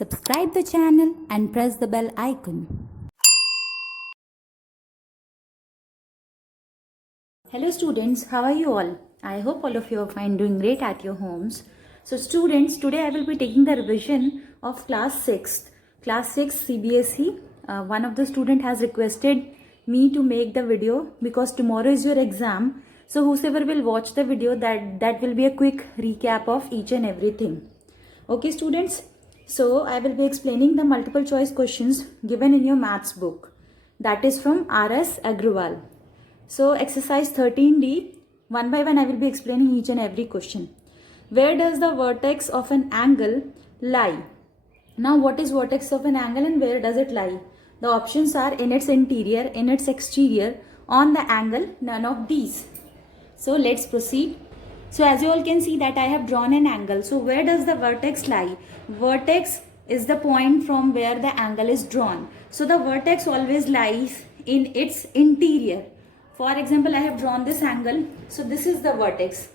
subscribe the channel and press the bell icon. Hello students, how are you all? I hope all of you are fine, doing great at your homes. So students, today I will be taking the revision of class 6 CBSE. One of the student has requested me to make the video because tomorrow is your exam. So whosoever will watch the video, that will be a quick recap of each and everything. Okay students, so I will be explaining the multiple choice questions given in your maths book. That is from R.S. Agrawal. So exercise 13D, one by one I will be explaining each and every question. Where does the vertex of an angle lie? Now what is vertex of an angle and where does it lie? The options are in its interior, in its exterior, on the angle, none of these. So let's proceed. So as you all can see that I have drawn an angle. So where does the vertex lie? Vertex is the point from where the angle is drawn. So the vertex always lies in its interior. For example, I have drawn this angle. So this is the vertex.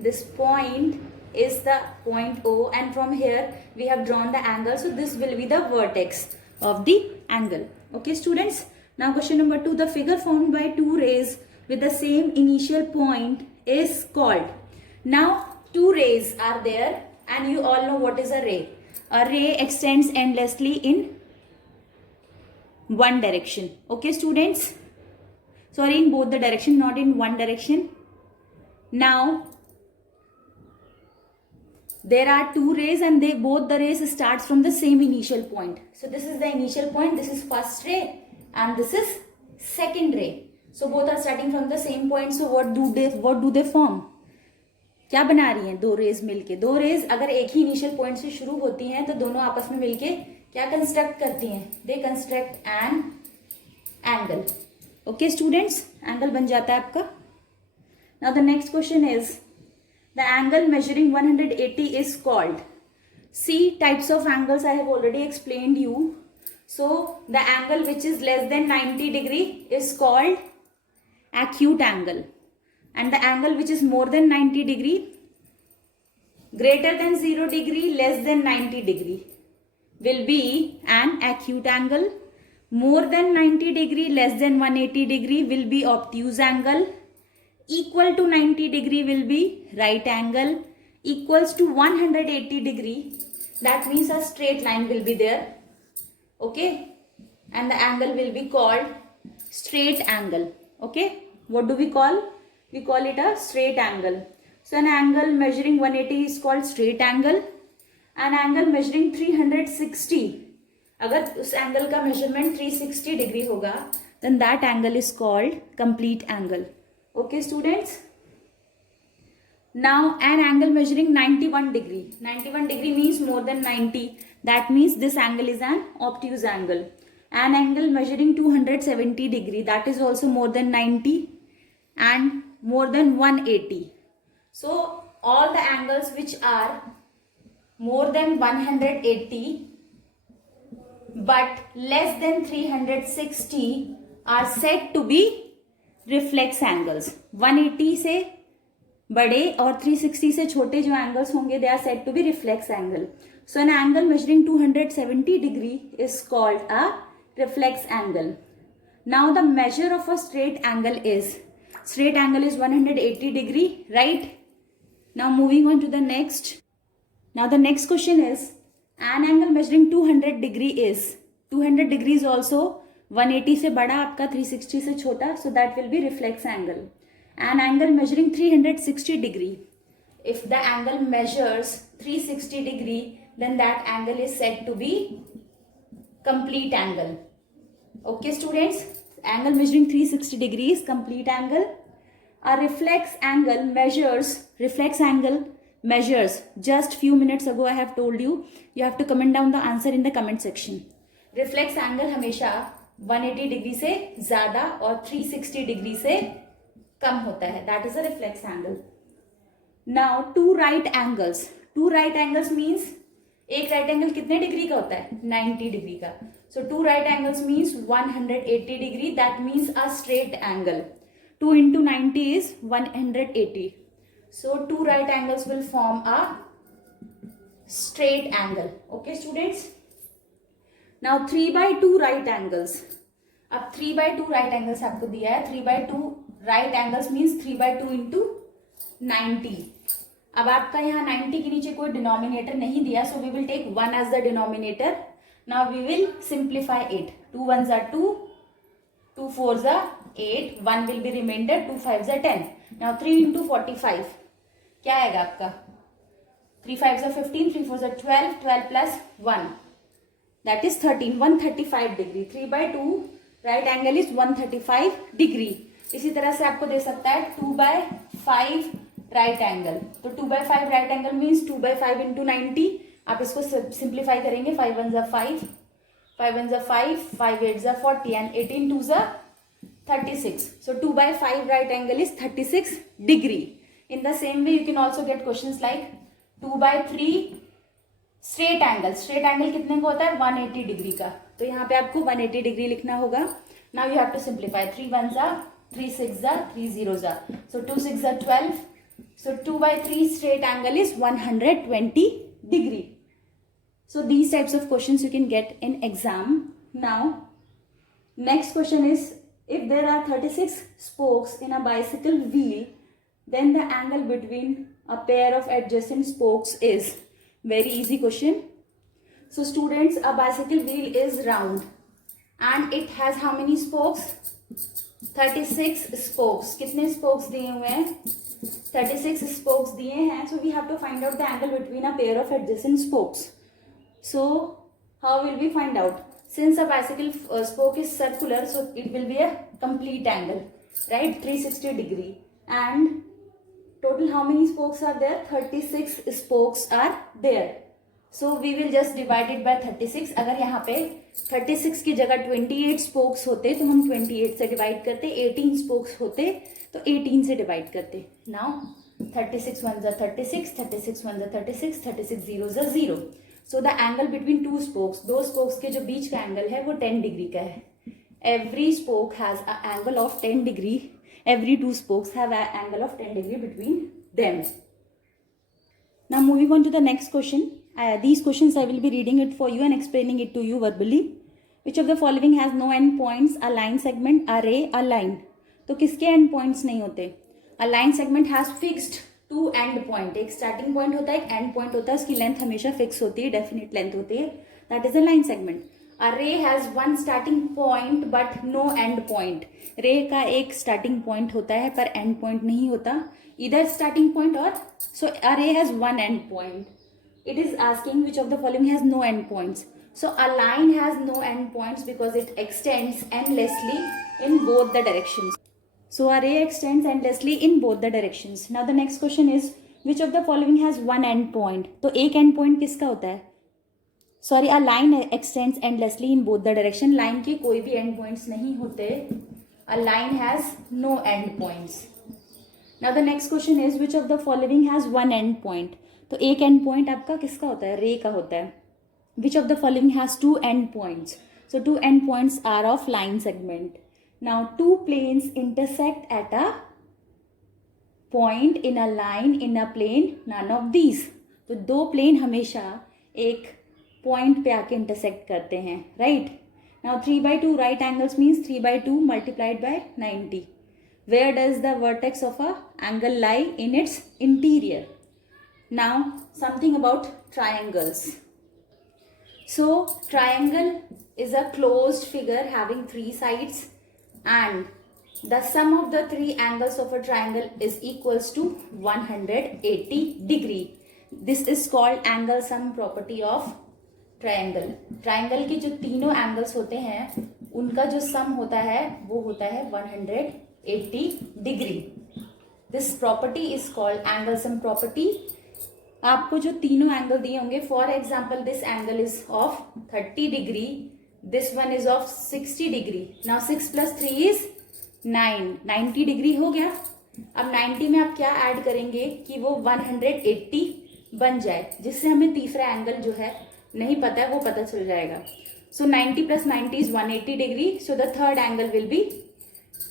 This point is the point O, and from here we have drawn the angle. So this will be the vertex of the angle. Okay students. Now question number 2. The figure formed by two rays with the same initial point is called. Now two rays are there and you all know what is a ray. A ray extends endlessly in one direction. Okay students. Sorry, in both the direction, not in one direction. Now there are two rays and both the rays starts from the same initial point. So this is the initial point, this is first ray and this is second ray. So both are starting from the same point. So what do they form? क्या बना रही हैं दो raise मिलके? दो raise अगर एक ही initial point से शुरू होती हैं तो दोनों आपस में मिलके क्या कंस्ट्रक्ट करती हैं? They construct an angle. Okay students, angle बन जाता है आपका. Now the next question is the angle measuring 180 is called. See types of angles I have already explained you. So the angle which is less than 90 degree is called acute angle, and the angle which is more than 90 degree, greater than 0 degree, less than 90 degree will be an acute angle. More than 90 degree, less than 180 degree will be obtuse angle. Equal to 90 degree will be right angle. Equals to 180 degree, that means a straight line will be there. Okay, and the angle will be called straight angle. Okay, what do we call? We call it a straight angle. So an angle measuring 180 is called straight angle. An angle measuring 360, अगर उस angle का measurement 360 degree होगा, then that angle is called complete angle. Okay students. Now an angle measuring 91 degree. 91 degree means more than 90. That means this angle is an obtuse angle. An angle measuring 270 degree, that is also more than 90 and more than 180. So all the angles which are more than 180 but less than 360 are said to be reflex angles. 180 से बड़े और 360 से छोटे जो angles होंगे, they are said to be reflex angle. So an angle measuring 270 degree is called a reflex angle. Now the measure of a straight angle is 180 degree, right? Now moving on to the next. Now the next question is an angle measuring 200 degree is 200 degree is also 180 से बड़ा आपका 360 से छोटा, so that will be reflex angle. An angle measuring 360 degree, if the angle measures 360 degree, then that angle is said to be complete angle. Okay students, angle measuring 360 degrees complete angle. A reflex angle measures just few minutes ago I have told you have to comment down the answer in the comment section. Reflex angle हमेशा 180 degree से ज्यादा और 360 degree से कम होता है, that is a reflex angle. Now two right angles means एक right angle कितने degree का होता है? 90 डिग्री का. So two right angles means 180 degree, that means a straight angle. 2 into 90 is 180. So two right angles will form a straight angle. Okay students. Now 3/2 right angles. अब 3/2 right angles आपको दिया है. 3/2 right angles means 3/2 into 90. अब आपका यहाँ 90 के नीचे कोई डिनोमिनेटर नहीं दिया, so we will take 1 as the denominator. Now we will simplify it. 2 1s are 2, 2 4s are 8, 1 will be remainder, 2 5s are 10. Now 3 into 45 क्या आएगा आपका? 3 5s are 15, 3 4s are 12, 12 plus 1 that is 13, 135 degree. 3/2 right angle is 135 degree. इसी तरह से आपको दे सकता है 2/5 right angle. तो 2/5 राइट एंगल मीन्स 2/5 इंटू 90. आप इसको सिंप्लीफाई करेंगे. 5 1s are 5, 5 1s are 5, 5 8s are 40 and 18 2s are 36. So 2/5 right angle is 36 degree. In the same way you can also get questions like 2/3 straight angle. Straight angle कितने का होता है? 180 degree का. तो यहाँ पे आपको 180 डिग्री लिखना होगा. Now you have to simplify. 3 1s are 3 6s are 3 0s are. So 2 6s are 12. So 2/3 straight angle is 120 degree. So these types of questions you can get in exam. Now next question is, if there are 36 spokes in a bicycle wheel, then the angle between a pair of adjacent spokes is. Very easy question. So students, a bicycle wheel is round and it has how many spokes? 36 spokes. कितने spokes दिए हुए हैं? 36 spokes दिए हैं. So we have to find out the angle between a pair of adjacent spokes. So how will we find out? Since a bicycle spoke is circular, so it will be a complete angle, right? 360 degree. And total how many spokes are there? 36 spokes are there. So we will just divide it by 36. अगर यहाँ पे 36 की जगह 28 spokes होते तो हम 28 से divide करते. 18 spokes होते तो 18 से डिवाइड करते. Now 36 1s are 36, 36 1s are 36, 36 0s are 0. So the angle between two spokes, दो spokes के जो बीच का एंगल है वो 10 डिग्री का है. Every spoke has an angle of 10 degree. Every two spokes have an angle of 10 degree between them. Now moving on to the next question. These questions I will be reading it for you and explaining it to you verbally. Which of the following has no end points? A line segment, a ray, a line. तो किसके end points नहीं होते? A line segment has fixed two end point. एक starting point होता है, एक end point होता है. उसकी length हमेशा fix होती है, definite length होती है. That is a line segment. A ray has one starting point but no end point. रे का एक starting point होता है पर end point नहीं होता. Either starting point or so a ray has one end point. It is asking which of the following has no end points. So a line has no end points because it extends endlessly in both the directions. So a ray extends endlessly in both the directions. Now the next question is, which of the following has one end point? तो एक end point किसका होता है? Sorry, a line extends endlessly in both the direction. Line के कोई भी end points नहीं होते. A line has no end points. Now the next question is, which of the following has one end point? तो एक end point आपका किसका होता है? रे का होता है. Which of the following has two end points? So two end points are of line segment. Now two planes intersect at a point in a line in a plane. None of these. तो दो plane हमेशा एक point पे आके intersect करते हैं, right? Now 3/2 right angles means 3/2 multiplied by 90. Where does the vertex of a angle lie? In its interior. Now something about triangles. So triangle is a closed figure having three sides and the sum of the three angles of a triangle is equals to 180 degree. This is called angle sum property of triangle. Triangle के जो तीनों angles होते हैं उनका जो sum होता है वो होता है 180 degree. This property is called angle sum property. आपको जो तीनों एंगल दिए होंगे, for example this angle is of 30 degree, this one is of 60 degree. Now 6 + 3 is 9, 90 degree हो गया. अब 90 में आप क्या ऐड करेंगे कि वो 180 बन जाए, जिससे हमें तीसरा एंगल जो है नहीं पता है वो पता चल जाएगा. सो 90 + 90 is 180 degree. So the third angle will be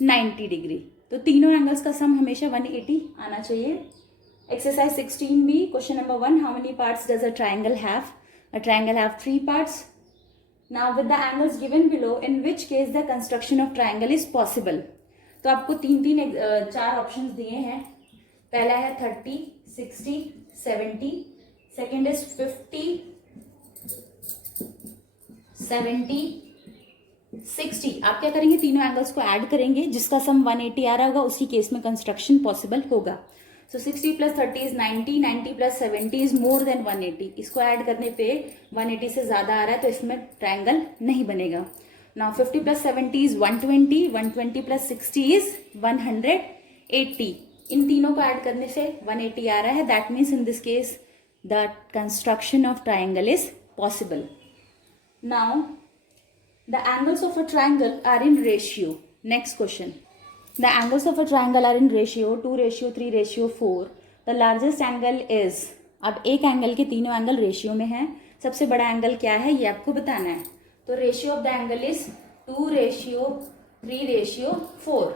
90 degree. तो तीनों एंगल्स का सम हमेशा 180 आना चाहिए. Exercise 16b, question number 1, how many parts does a triangle have? A triangle have 3 parts. Now with the angles given below in which case the construction of triangle is possible. तो आपको चार options दिए हैं। पहला है 30, 60, 70, second is 50, 70, 60। आप क्या करेंगे, तीनों एंगल्स को ऐड करेंगे, जिसका सम 180 आ रहा होगा, उसी केस में कंस्ट्रक्शन पॉसिबल होगा। सो 60 plus 30 is 90, 90 plus 70 is more than 180। इसको ऐड करने पे 180 से ज्यादा आ रहा है, तो इसमें ट्राइंगल नहीं बनेगा। Now 50 plus 70 is 120, 120 plus 60 is 180। इन तीनों को ऐड करने से 180 आ रहा है। That means in this case the construction of triangle is possible. Now the angles of a triangle are in ratio. Next question. The angles of a triangle are in ratio 2:3:4. The largest angle is, अब एक angle के तीनों angle ratio में हैं, सबसे बड़ा angle क्या है ये आपको बताना है। तो ratio of the angle is 2:3:4.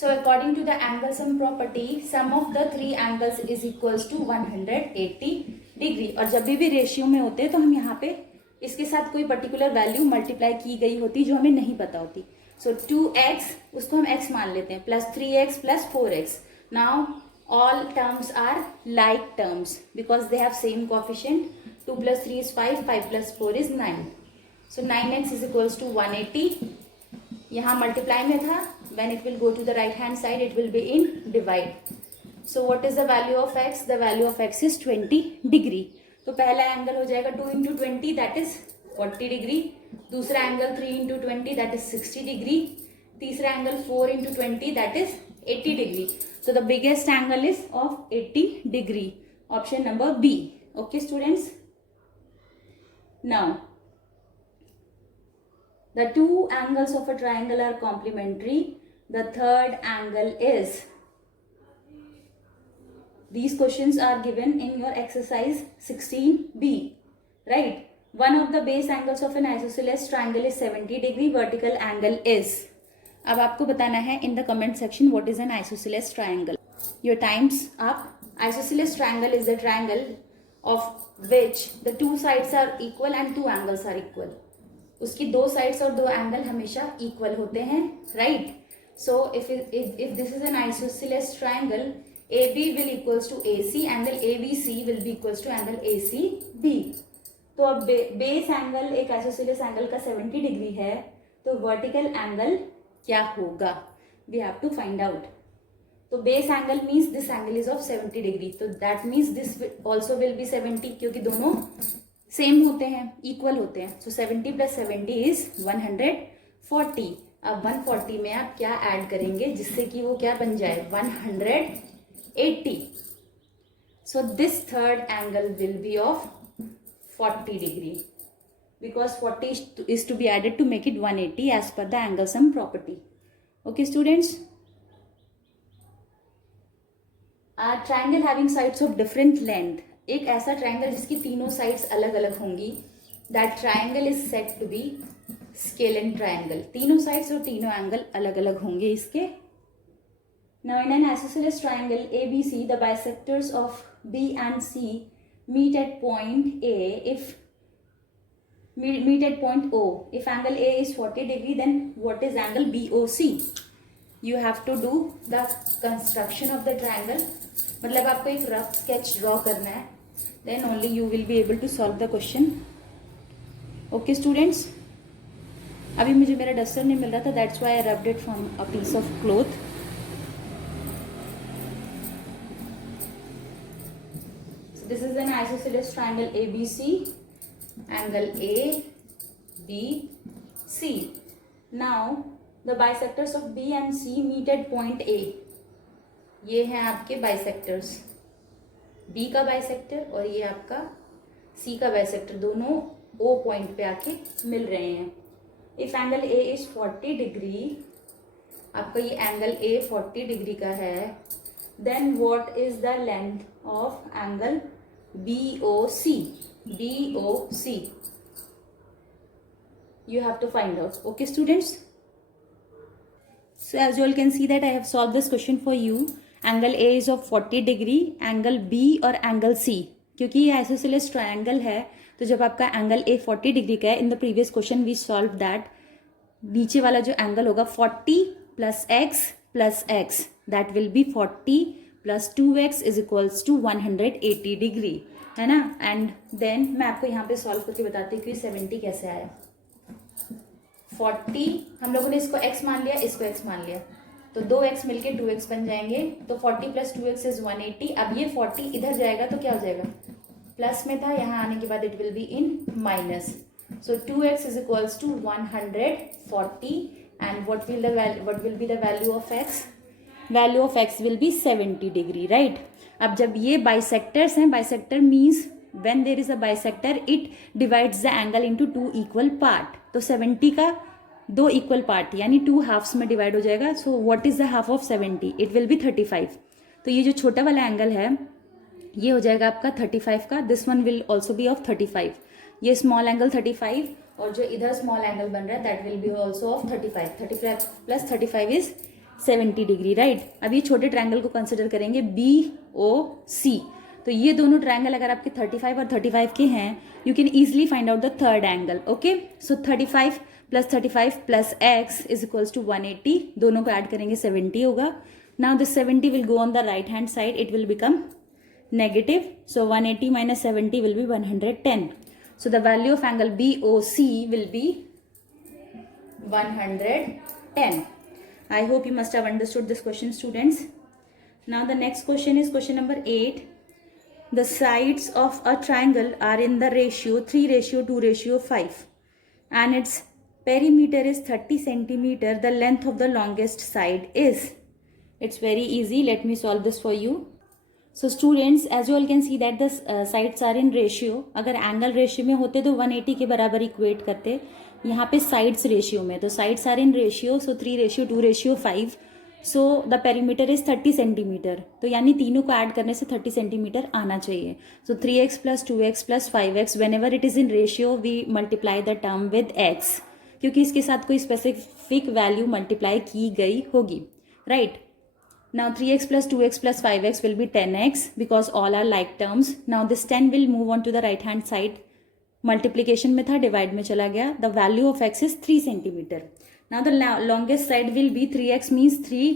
So according to the angle sum property, sum of the three angles is equals to 180 degree. और जब भी रेशियो में होते हैं तो हम यहाँ पे इसके साथ कोई पर्टिकुलर वैल्यू मल्टीप्लाई की गई होती जो हमें नहीं पता होती। सो 2x, उसको हम x मान लेते हैं, plus 3x plus 4x। Now all terms are like terms because they have same coefficient. 2 plus 3 is 5, 5 plus 4 is 9। So 9x is equals to 180। यहाँ मल्टीप्लाई में था, when it will go to the right hand side it will be in divide. So what is the value of x? The value of x is 20 degree. तो पहला angle हो जाएगा 2 into 20 that is 40 degree. दूसरा angle 3 into 20 that is 60 degree. तीसरा angle 4 into 20 that is 80 degree. So the biggest angle is of 80 degree. Option number B. Okay students, now the two angles of a triangle are complementary. The third angle is, these questions are given in your exercise 16b, right? One of the base angles of an isosceles triangle is 70 degree. Vertical angle is, अब आपको बताना है in the comment section what is an isosceles triangle. Your times up. Isosceles triangle is the triangle of which the two sides are equal and two angles are equal. उसकी दो sides और दो angle हमेशा equal होते हैं, right? So if this is an isosceles triangle, AB will equals to AC, angle ABC will be equals to angle ACB. तो अब base angle एक आइसोसेलेस एंगल का 70 डिग्री है, तो वर्टिकल एंगल क्या होगा? We have to find out. तो base angle means this angle is of 70 degree, तो that means this also will be 70 क्योंकि दोनों सेम होते हैं, इक्वल होते हैं। So 70 plus 70 is 140। अब 140 में आप क्या ऐड करेंगे जिससे कि वो क्या बन जाए? 180. So this third angle will be of 40 degree because 40 is to be added to make it 180 as per the angle sum property. Okay students? A triangle having sides of different length, एक ऐसा triangle जिसकी तीनों sides अलग अलग होंगी, that triangle is said to be scalene triangle. तीनों sides और तीनों एंगल अलग अलग होंगे इसके। Now in an isosceles triangle ABC, the bisectors of B and C meet at point A. Meet at point O. If angle A is 40 degree, then what is angle BOC? You have to do the construction of the triangle. मतलब आपको एक rough sketch draw करना है, then only you will be able to solve the question. Okay students? अभी मुझे मेरा duster नहीं मिल रहा था, that's why I rubbed it from a piece of cloth. This is an isosceles triangle ABC, angle A, B, C. Now the bisectors of B and C meet at point A. ये हैं आपके bisectors, B का bisector और ये आपका C का bisector, दोनों O point पे आके मिल रहे हैं। If angle A is 40 degree, आपका ये angle A 40 degree का है, then what is the length of angle BOC? BOC. You have to find out. Okay, students? So as you all can see that I have solved this question for you. Angle A is of 40 degree, angle B और angle C. क्योंकि ये isosceles triangle है तो जब आपका angle A 40 degree का है, in the previous question we solve that नीचे वाला जो एंगल होगा 40 plus x that will be 40 plus 2x is equals to 180 degree, है ना। एंड देन मैं आपको यहाँ पे सॉल्व करके बताती हूँ कि 70 कैसे आया। 40 हम लोगों ने इसको x मान लिया, इसको x मान लिया, तो 2x मिलके 2x बन जाएंगे, तो 40 प्लस 2x इज 180। अब ये 40 इधर जाएगा तो क्या हो जाएगा, प्लस में था, यहाँ आने के बाद it will be in minus, so 2x is equals to 140 and what will be the value of x, value of x will be 70 degree, right. अब जब ये बाइसेक्टर्स हैं, bisector means when there is a bisector it divides the angle into 2 equal part, तो 70 का 2 equal part यानी 2 halves में divide हो जाएगा। सो what is the half of 70, it will B 35। तो ये जो छोटा वाला एंगल है ये हो जाएगा आपका 35 का, this one will also be of 35, ये स्मॉल एंगल 35 और जो इधर स्मॉल एंगल बन रहा है that will B also of 35 plus 35 is 70 degree, right. अब ये छोटे ट्रायंगल को कंसिडर करेंगे BOC, तो ये दोनों ट्रायंगल अगर आपके 35 और 35 के हैं you can easily find out the third angle, okay. So 35 plus x is equals to 180, दोनों को ऐड करेंगे 70 होगा। Now this 70 will go on the right hand side, it will become negative, so 180 minus 70 will be 110, so the value of angle BOC will be 110. I hope you must have understood this question, students. Now the next question is question number 8. The sides of a triangle are in the ratio 3:2:5 and its perimeter is 30 centimeter. The length of the longest side is, it's very easy, let me solve this for you. So students, as you all can see that the sides are in ratio, अगर angle ratio में होते तो 180 के बराबर equate करते, यहाँ पे sides ratio में, तो sides are in ratio, so 3:2:5, so the perimeter is 30 centimetre, तो यानी तीनों को ऐड करने से 30 सेंटीमीटर आना चाहिए। So 3x plus 2x plus 5x whenever it is in ratio we multiply the term with x, क्योंकि इसके साथ कोई स्पेसिफिक वैल्यू मल्टीप्लाई की गई होगी, right. Now 3x plus 2x plus 5x will be 10x because all are like terms. Now this 10 will move on to the right hand side. Multiplication में था, divide में चला गया. The value of x is 3 centimeter. Now the longest side will be 3x means 3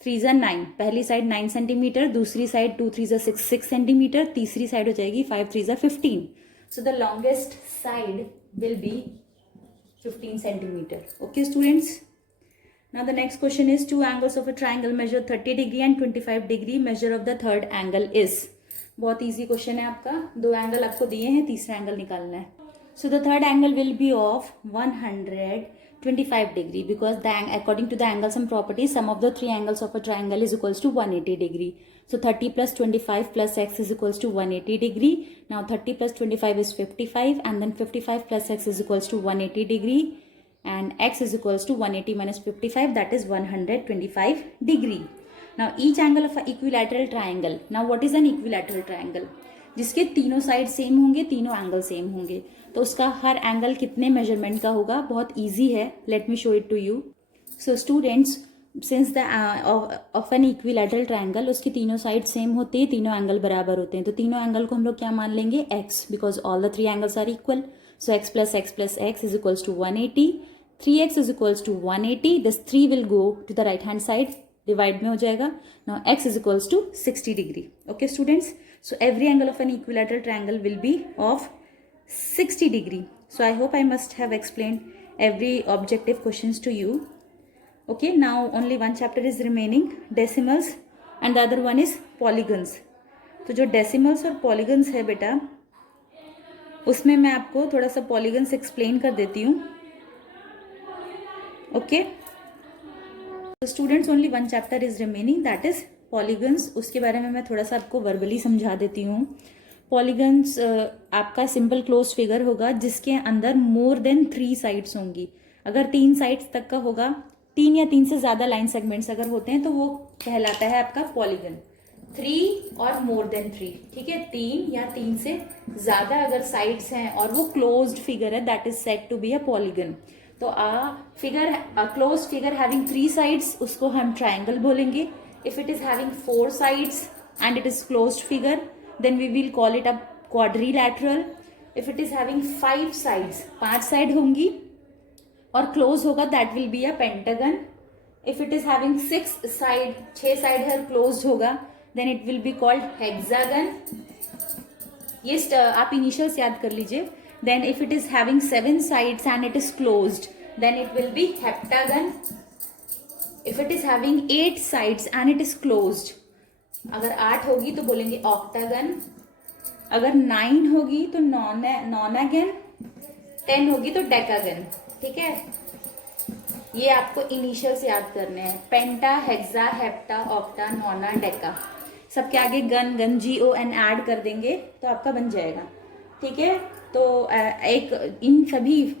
3s are 9. पहली side 9 centimeter, दूसरी side 2 3s are 6 centimeter, तीसरी side हो जाएगी 5 3s are 15. So the longest side will be 15 centimeter. Okay students. Now the next question is two angles of a triangle measure 30 degree and 25 degree. Measure of the third angle is. बहुत easy question है आपका, दो angle आपको दिए हैं, तीसरा angle निकालना है। So the third angle will be of 125 degree because according to the angle sum property, sum of the three angles of a triangle is equals to 180 degree. So 30 plus 25 plus x is equals to 180 degree. Now 30 plus 25 is 55 and then 55 plus x is equals to 180 degree. And x is equals to 180 minus 55, that is 125 degree. Now each angle of an equilateral triangle. Now what is an equilateral triangle? जिसके तीनों side same होंगे, तीनों angle same होंगे, तो उसका हर angle कितने measurement का होगा, बहुत इजी है, let me show it to you. So students, since the of an equilateral triangle, उसके तीनों साइड सेम होते हैं, तीनों एंगल बराबर होते हैं, तो तीनों एंगल को हम लोग क्या मान लेंगे, x, because all the three angles are equal. So x plus x is equals to 180, 3x is equals to 180, this 3 will go to the right hand side, divide में हो जाएगा। Now x is equals to 60 degree. Okay students, so every angle of an equilateral triangle will be of 60 degree. So I hope I must have explained every objective questions to you. Okay, now only one chapter is remaining, decimals, and the other one is polygons. तो जो decimals और polygons है बेटा, उसमें मैं आपको थोड़ा सा polygons explain कर देती हूँ। Okay, so students, only one chapter is remaining, that is polygons. उसके बारे में मैं थोड़ा सा आपको वर्बली समझा देती हूँ। पॉलीगन्स आपका सिंपल क्लोज फिगर होगा जिसके अंदर मोर देन 3 साइड्स होंगी। अगर 3 साइड्स तक का होगा, 3 या 3 से ज़्यादा लाइन सेगमेंट्स अगर होते हैं तो वो कहलाता है आपका पॉलीगन। 3 और मोर देन 3, ठीक है, 3 या 3 से ज़्यादा अगर साइड्स हैं और वो क्लोज्ड फिगर है, that is said to be a polygon. तो क्लोज फिगर हैविंग 3 साइड्स, उसको हम ट्राइंगल बोलेंगे। If it is having 4 sides and it is closed figure, then we will call it a quadrilateral. If it is having 5 sides, 5 side होंगी और close होगा, that will be a pentagon. If it is having 6 side, 6 side है close होगा, then it will be called hexagon. ये आप initials याद कर लीजिए. Then if it is having 7 sides and it is closed, then it will be heptagon. If it is having 8 sides and it is closed, अगर 8 होगी तो बोलेंगे octagon. अगर 9 होगी तो नॉनागन, 10 होगी तो डेकागन. ठीक है, ये आपको इनिशियल्स याद करने हैं. पेंटा, हेक्सा, हेप्टा, ऑक्टा, नोना, डेका. सबके आगे गन, गन GON ऐड कर देंगे तो आपका बन जाएगा. ठीक है, तो एक इन सभी,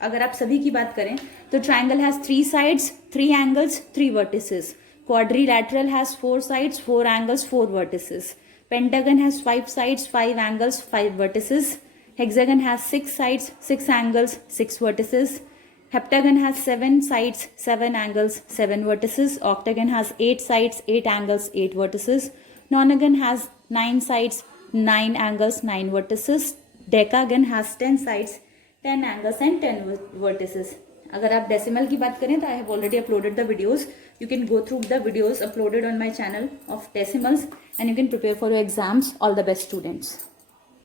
अगर आप सभी की बात करें तो triangle has 3 sides, 3 angles, 3 vertices. Quadrilateral has 4 sides, 4 angles, 4 vertices. Pentagon has 5 sides, 5 angles, 5 vertices. Hexagon has 6 sides, 6 angles, 6 vertices. Heptagon has 7 sides, 7 angles, 7 vertices. Octagon has 8 sides, 8 angles, 8 vertices. Nonagon has 9 sides, 9 angles, 9 vertices. Decagon has 10 sides, 10 angles and 10 vertices. अगर आप decimal की बात करें तो आई have already uploaded the videos. You can go through the videos uploaded on my channel of decimals and you can prepare for your exams. All the best, students.